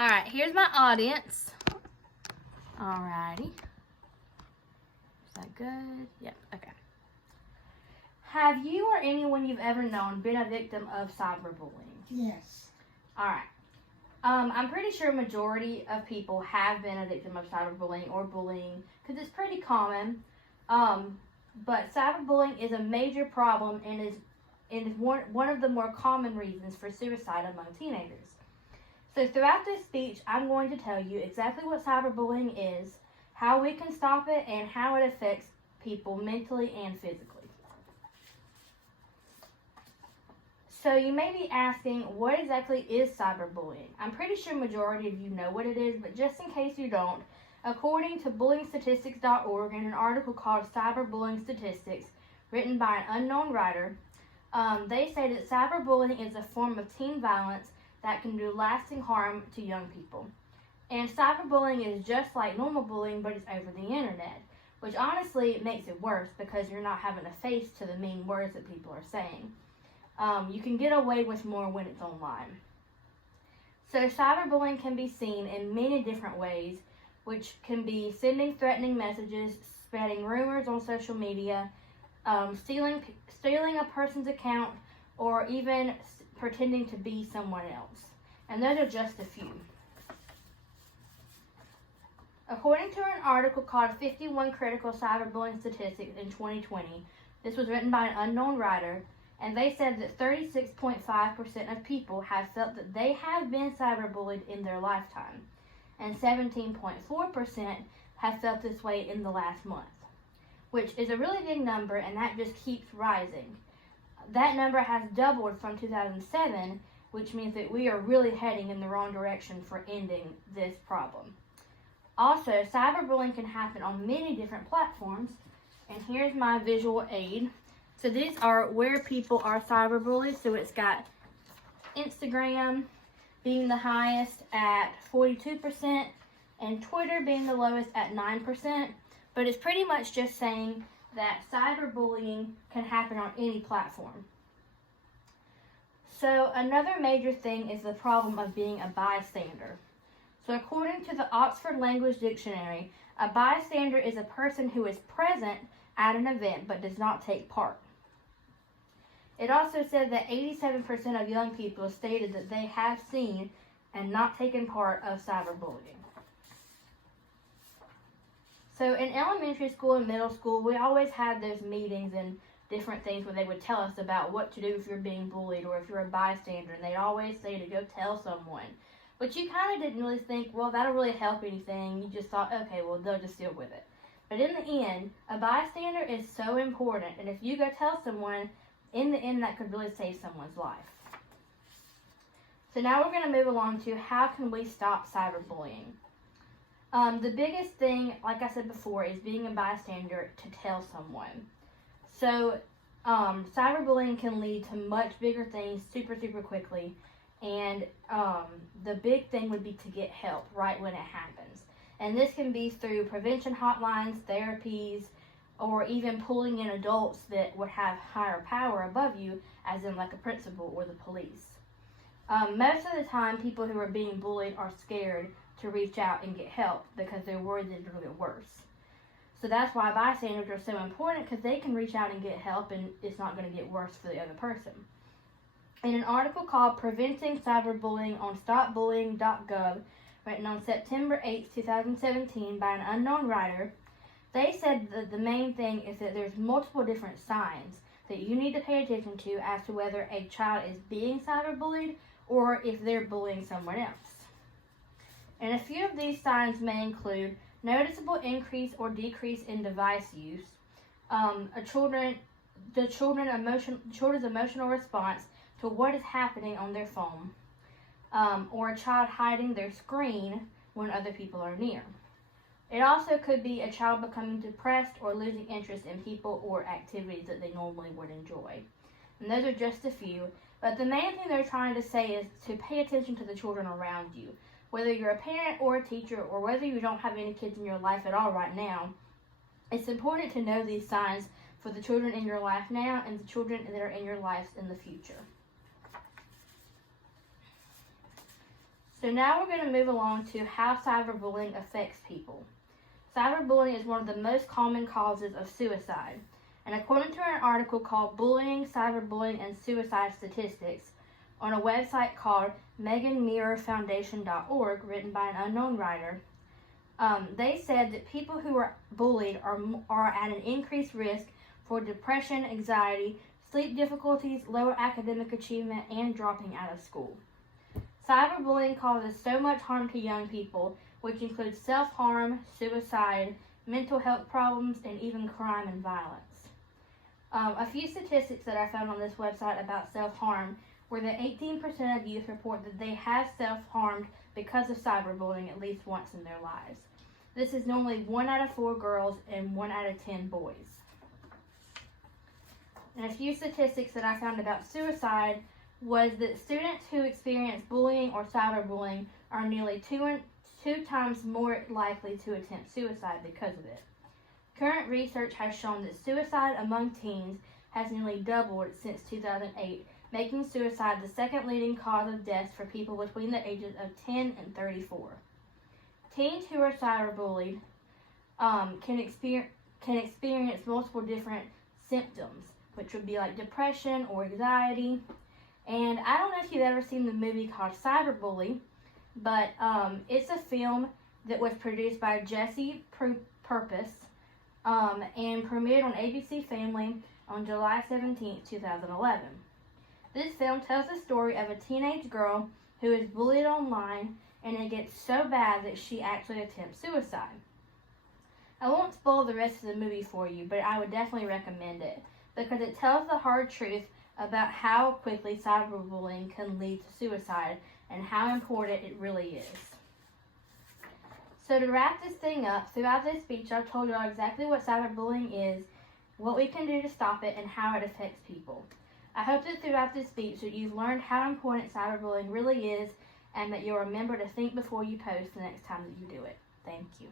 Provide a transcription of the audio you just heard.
Alright, here's my audience. Alrighty. Is that good? Yep, okay. Have you or anyone you've ever known been a victim of cyberbullying? Yes. Alright. I'm pretty sure a majority of people have been a victim of cyberbullying or bullying because it's pretty common. But cyberbullying is a major problem and is one of the more common reasons for suicide among teenagers. So throughout this speech, I'm going to tell you exactly what cyberbullying is, how we can stop it, and how it affects people mentally and physically. So you may be asking, what exactly is cyberbullying? I'm pretty sure majority of you know what it is, but just in case you don't, according to bullyingstatistics.org in an article called Cyberbullying Statistics, written by an unknown writer, they say that cyberbullying is a form of teen violence that can do lasting harm to young people. And cyberbullying is just like normal bullying, but it's over the internet, which honestly makes it worse because you're not having a face to the mean words that people are saying. You can get away with more when it's online. So cyberbullying can be seen in many different ways, which can be sending threatening messages, spreading rumors on social media, stealing a person's account, or even pretending to be someone else. And those are just a few. According to an article called 51 Critical Cyberbullying Statistics in 2020, this was written by an unknown writer, and they said that 36.5% of people have felt that they have been cyberbullied in their lifetime, and 17.4% have felt this way in the last month, which is a really big number, and that just keeps rising. That number has doubled from 2007, which means that we are really heading in the wrong direction for ending this problem. Also, cyberbullying can happen on many different platforms, and here's my visual aid. So these are where people are cyberbullied. So it's got Instagram being the highest at 42% and Twitter being the lowest at 9%. But it's pretty much just saying that cyberbullying can happen on any platform. So another major thing is the problem of being a bystander. So according to the Oxford Language Dictionary, a bystander is a person who is present at an event but does not take part. It also said that 87% of young people stated that they have seen and not taken part of cyberbullying. So in elementary school and middle school, we always had those meetings and different things where they would tell us about what to do if you're being bullied or if you're a bystander, and they'd always say to go tell someone. But you kind of didn't really think, well, that'll really help anything. You just thought, okay, well, they'll just deal with it. But in the end, a bystander is so important, and if you go tell someone, in the end, that could really save someone's life. So now we're going to move along to how can we stop cyberbullying. The biggest thing, like I said before, is being a bystander to tell someone. So cyberbullying can lead to much bigger things super quickly, and the big thing would be to get help right when it happens. And this can be through prevention hotlines, therapies, or even pulling in adults that would have higher power above you, as in like a principal or the police. Most of the time, people who are being bullied are scared to reach out and get help because they're worried that it'll get worse. So that's why bystanders are so important, because they can reach out and get help and it's not going to get worse for the other person. In an article called Preventing Cyberbullying on stopbullying.gov, written on September 8, 2017 by an unknown writer, they said that the main thing is that there's multiple different signs that you need to pay attention to as to whether a child is being cyberbullied or if they're bullying someone else. And a few of these signs may include noticeable increase or decrease in device use, children's emotional response to what is happening on their phone, or a child hiding their screen when other people are near. It also could be a child becoming depressed or losing interest in people or activities that they normally would enjoy. And those are just a few, but the main thing they're trying to say is to pay attention to the children around you. Whether you're a parent or a teacher, or whether you don't have any kids in your life at all right now, it's important to know these signs for the children in your life now and the children that are in your lives in the future. So now we're going to move along to how cyberbullying affects people. Cyberbullying is one of the most common causes of suicide. And according to an article called Bullying, Cyberbullying, and Suicide Statistics on a website called meganmirrorfoundation.org, written by an unknown writer, they said that people who are bullied are at an increased risk for depression, anxiety, sleep difficulties, lower academic achievement, and dropping out of school. Cyberbullying causes so much harm to young people, which includes self-harm, suicide, mental health problems, and even crime and violence. A few statistics that I found on this website about self-harm were that 18% of youth report that they have self-harmed because of cyberbullying at least once in their lives. This is normally 1 out of 4 girls and 1 out of 10 boys. And a few statistics that I found about suicide was that students who experience bullying or cyberbullying are nearly two times more likely to attempt suicide because of it. Current research has shown that suicide among teens has nearly doubled since 2008, making suicide the second leading cause of deaths for people between the ages of 10 and 34. Teens who are cyberbullied can experience multiple different symptoms, which would be like depression or anxiety. And I don't know if you've ever seen the movie called Cyberbully, but it's a film that was produced by Jesse Purpose and premiered on ABC Family on July 17, 2011. This film tells the story of a teenage girl who is bullied online, and it gets so bad that she actually attempts suicide. I won't spoil the rest of the movie for you, but I would definitely recommend it because it tells the hard truth about how quickly cyberbullying can lead to suicide and how important it really is. So to wrap this thing up, throughout this speech I've told you all exactly what cyberbullying is, what we can do to stop it, and how it affects people. I hope that throughout this speech that you've learned how important cyberbullying really is and that you'll remember to think before you post the next time that you do it. Thank you.